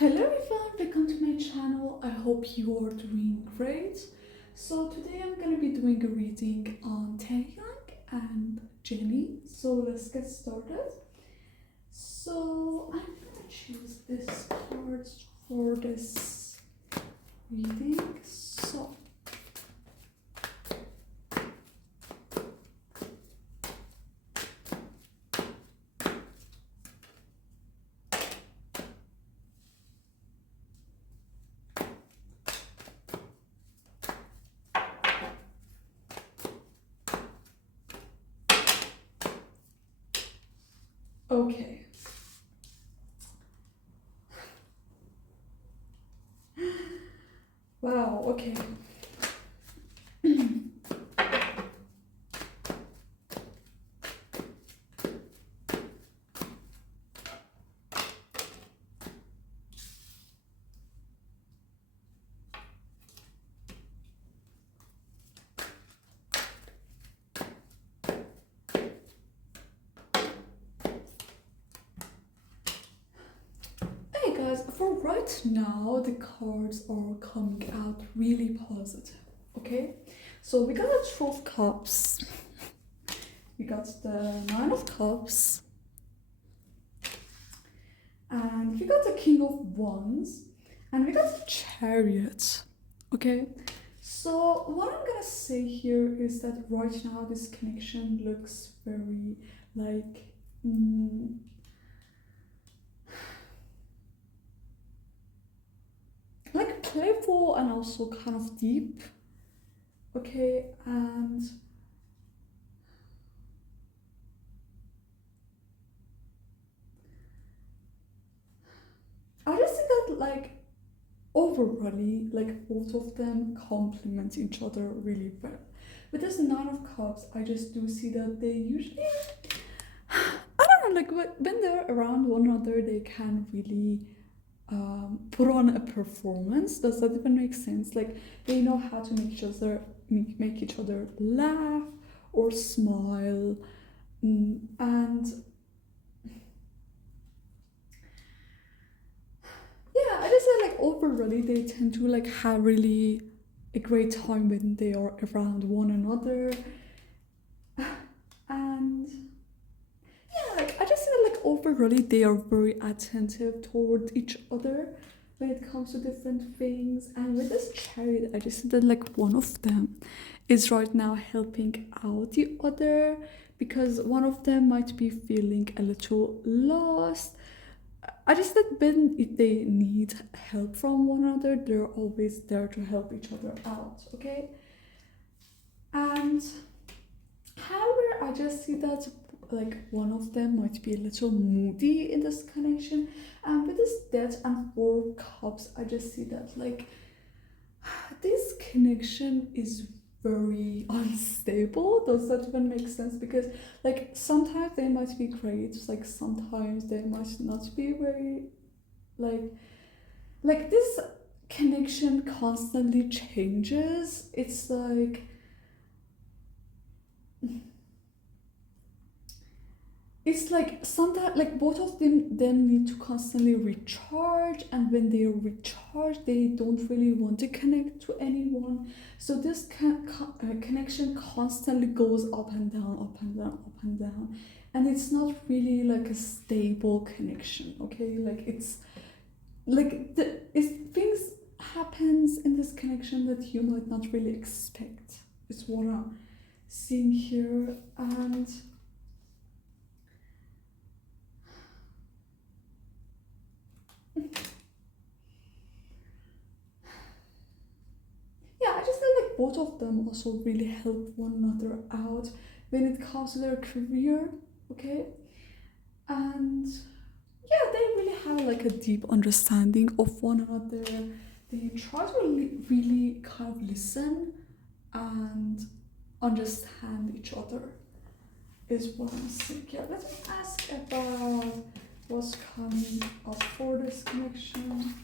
Hello everyone, welcome to my channel. I hope you are doing great. So today I'm gonna be doing a reading on Taehyung and Jennie. So let's get started. So I'm gonna choose this cards for this reading. So okay. Wow, okay. Hey guys, for right now the cards are coming out really positive. Okay, so we got a 12 cups, we got the 9 of cups, and we got the King of Wands, and we got the Chariot. Okay, so what I'm gonna say here is that right now this connection looks very like like playful and also kind of deep. Okay, and I just think that like overall, like both of them complement each other really well. With this 9 of cups, I just do see that they usually, I don't know, like when they're around one another, they can really put on a performance. Does that even make sense? Like they know how to make each other laugh or smile, and yeah, I just say like overall they tend to like have really a great time when they are around one another. And yeah, like I just feel like overall they are very attentive toward each other when it comes to different things. And with this Chariot, I just think that like one of them is right now helping out the other, because one of them might be feeling a little lost. I just think when they need help from one another, they're always there to help each other out. Okay, and however, I just see that like one of them might be a little moody in this connection, and with this Death and 4 cups, I just see that like this connection is very unstable. Does that even make sense? Because like sometimes they might be great, like sometimes they might not be very like this connection constantly changes. It's like sometimes like both of them need to constantly recharge, and when they are recharged they don't really want to connect to anyone. So this connection constantly goes up and down, up and down, up and down, and it's not really like a stable connection. Okay, like it's like things happens in this connection that you might not really expect. It's what I'm seeing here. And yeah, I just feel like both of them also really help one another out when it comes to their career. Okay, and yeah, they really have like a deep understanding of one another. They try to really kind of listen and understand each other, is what I'm saying. Yeah, let me ask about what's coming up for this connection.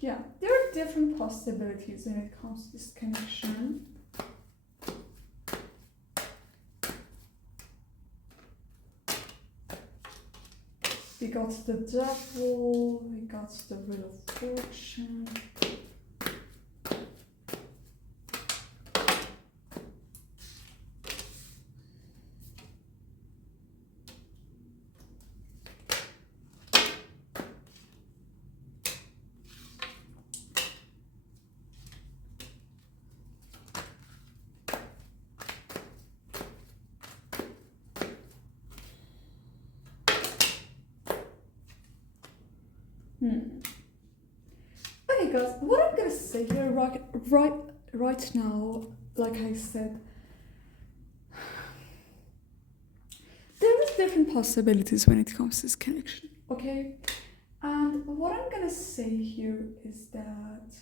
Yeah, there are different possibilities when it comes to this connection. We got the devil, we got the wheel of fortune. Okay guys, what I'm gonna say here right now, like I said, there is different possibilities when it comes to this connection, okay? And what I'm gonna say here is that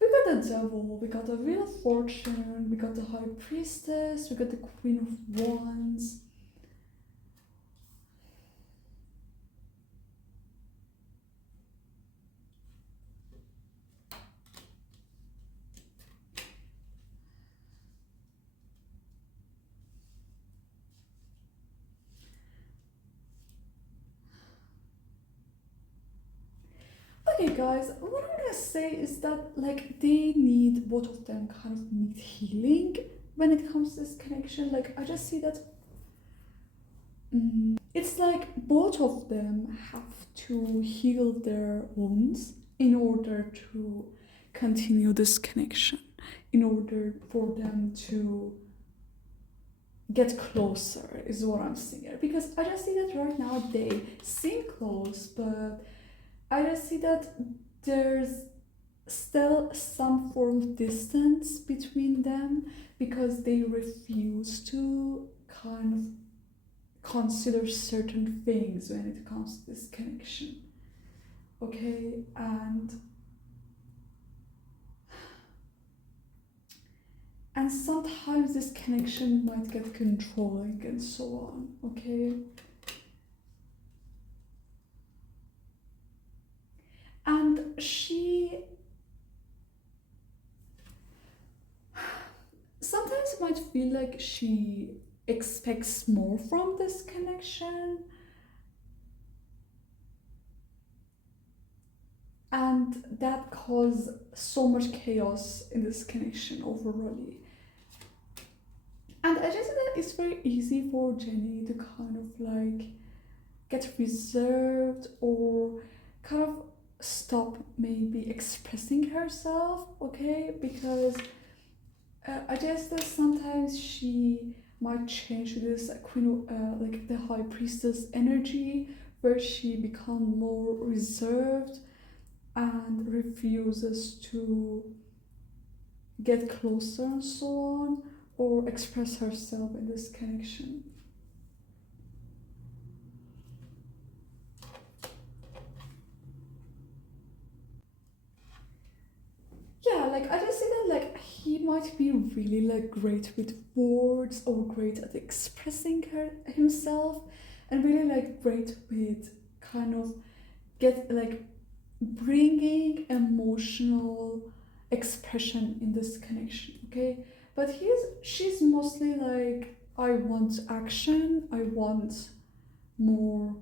we got the devil, we got the wheel of fortune, we got the high priestess, we got the queen of wands. Okay guys, what I'm gonna say is that like they need, both of them kind of need healing when it comes to this connection. Like I just see that it's like both of them have to heal their wounds in order to continue this connection, in order for them to get closer, is what I'm seeing here. Because I just see that right now they seem close, but I just see that there's still some form of distance between them because they refuse to kind of consider certain things when it comes to this connection. Okay, and sometimes this connection might get controlling and so on. Okay, and she sometimes might feel like she expects more from this connection, and that causes so much chaos in this connection overall. And I just think that it's very easy for Jennie to kind of like get reserved or kind of stop maybe expressing herself, okay? Because I guess that sometimes she might change to this queen, like the high priestess energy, where she become more reserved and refuses to get closer and so on, or express herself in this connection. Yeah, like I just see that like he might be really like great with words or great at expressing himself, and really like great with kind of get like bringing emotional expression in this connection, okay? But she's mostly like, I want action, I want more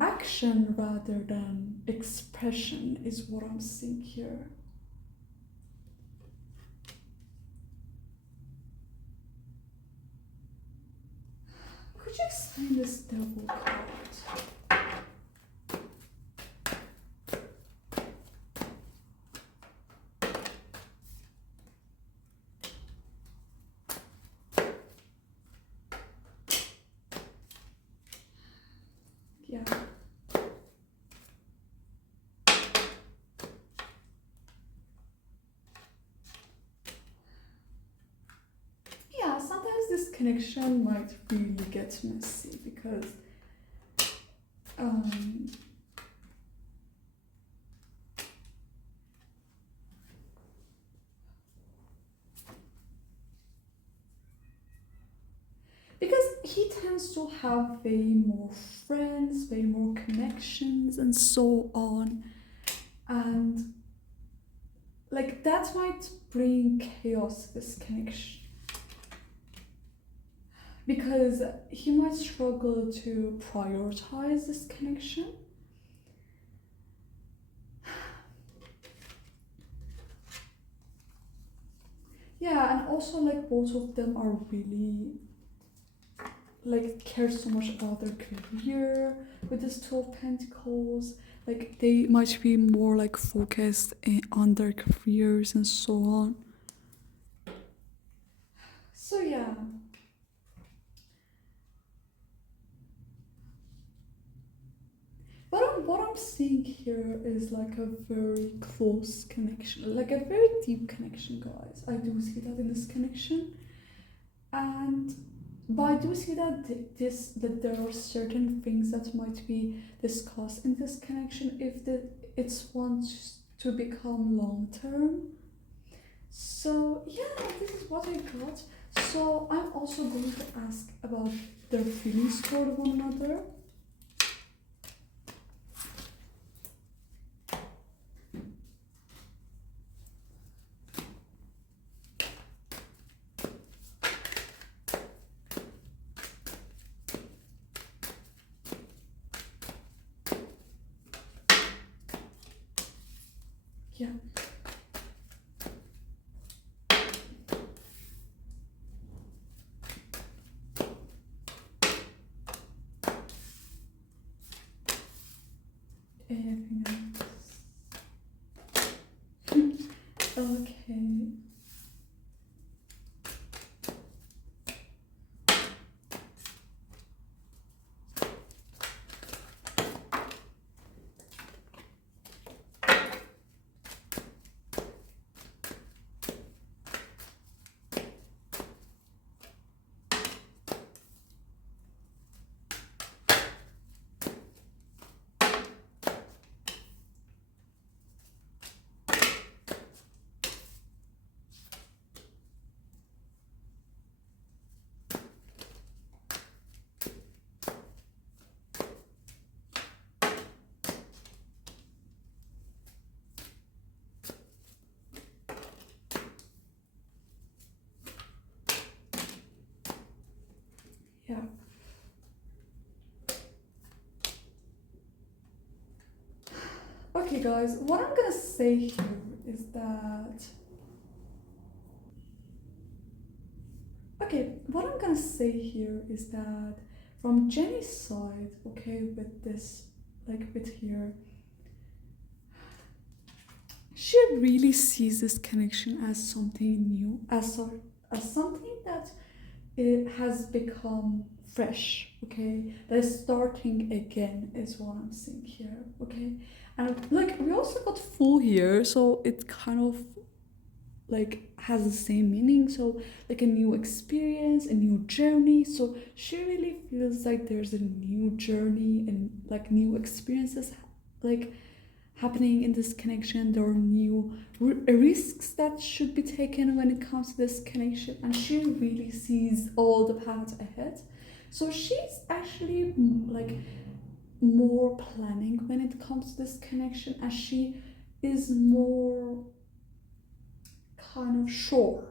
action rather than expression, is what I'm seeing here. Could you explain this devil card? Yeah. Yeah, sometimes this connection might really get messy because um, he tends to have way more friends, way more connections, and so on. And like that might bring chaos to this connection because he might struggle to prioritize this connection. Yeah, and also like both of them are really like care so much about their career with this Two of Pentacles. Like they might be more like focused on their careers and so on. So yeah. What I'm seeing here is like a very close connection, like a very deep connection, guys. I do see that in this connection. And but I do see that that there are certain things that might be discussed in this connection if it's wants to become long term. So yeah, this is what I got. So I'm also going to ask about their feelings toward one another. Yeah. Anything else? Okay. Yeah. Okay, guys, what I'm gonna say here is that. Okay, what I'm gonna say here is that from Jenny's side, okay, with this, like with here, she really sees this connection as something new, as something that it has become fresh, okay, that is starting again is what I'm seeing here, okay. And like we also got full here, so it kind of like has the same meaning, so like a new experience, a new journey. So she really feels like there's a new journey and like new experiences like happening in this connection. There are new risks that should be taken when it comes to this connection, and she really sees all the paths ahead. So she's actually like more planning when it comes to this connection, as she is more kind of sure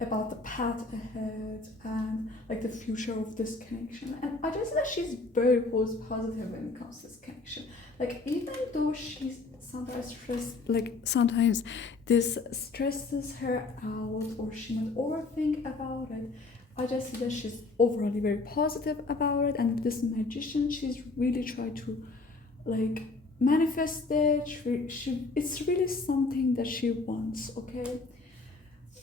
about the path ahead and like the future of this connection. And I just see that she's very positive when it comes to this connection. Like even though she's sometimes stressed, like sometimes this stresses her out or she might overthink about it, I just see that she's overall very positive about it. And this magician, she's really tried to like manifest it. It's really something that she wants, okay.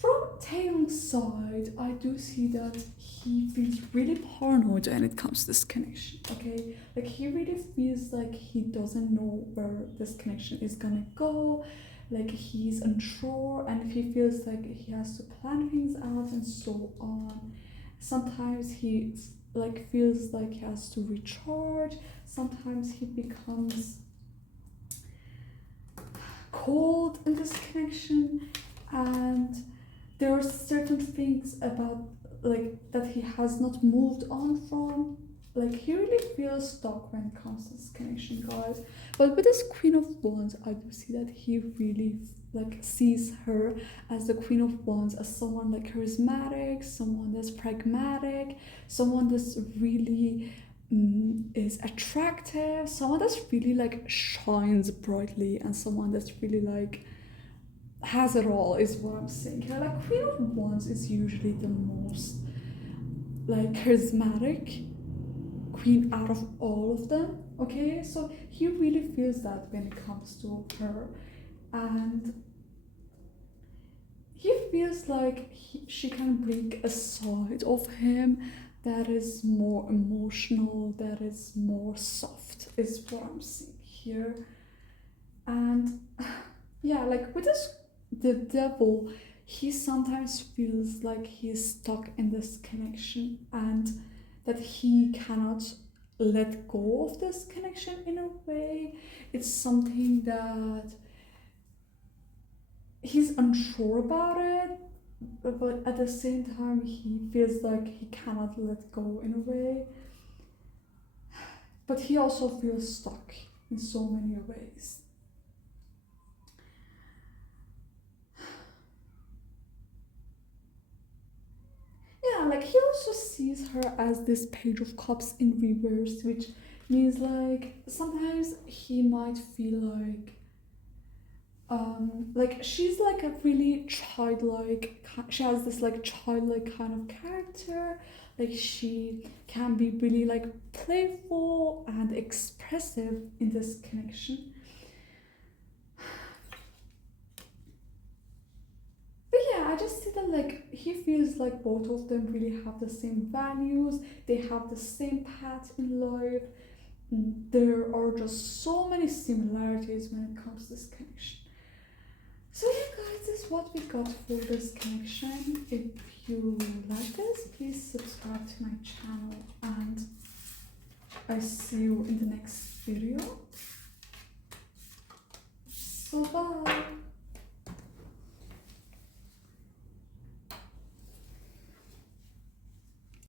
From Taehyung's side, I do see that he feels really paranoid when it comes to this connection, okay? Like he really feels like he doesn't know where this connection is gonna go, like he's unsure and he feels like he has to plan things out and so on. Sometimes he like feels like he has to recharge, sometimes he becomes cold in this connection, and there are certain things about like that he has not moved on from. Like he really feels stuck when it comes to this connection, guys. But with this Queen of Wands, I do see that he really like sees her as the Queen of Wands, as someone like charismatic, someone that's pragmatic, someone that's really is attractive, someone that's really like shines brightly, and someone that's really like has it all, is what I'm saying here. Like Queen of Wands is usually the most like charismatic queen out of all of them. Okay, so he really feels that when it comes to her, and he feels like she can bring a side of him that is more emotional, that is more soft, is what I'm seeing here. And yeah, like with this, the devil, he sometimes feels like he's stuck in this connection, and that he cannot let go of this connection in a way. It's something that he's unsure about it, but at the same time he feels like he cannot let go in a way. But he also feels stuck in so many ways. Yeah, like he also sees her as this Page of Cups in reverse, which means like sometimes he might feel like she's like a really childlike, she has this like childlike kind of character. Like she can be really like playful and expressive in this connection. But yeah, I just see that like he feels like both of them really have the same values, they have the same path in life. There are just so many similarities when it comes to this connection. So yeah, guys, this is what we got for this connection. If you like this, please subscribe to my channel, and I see you in the next video. So bye.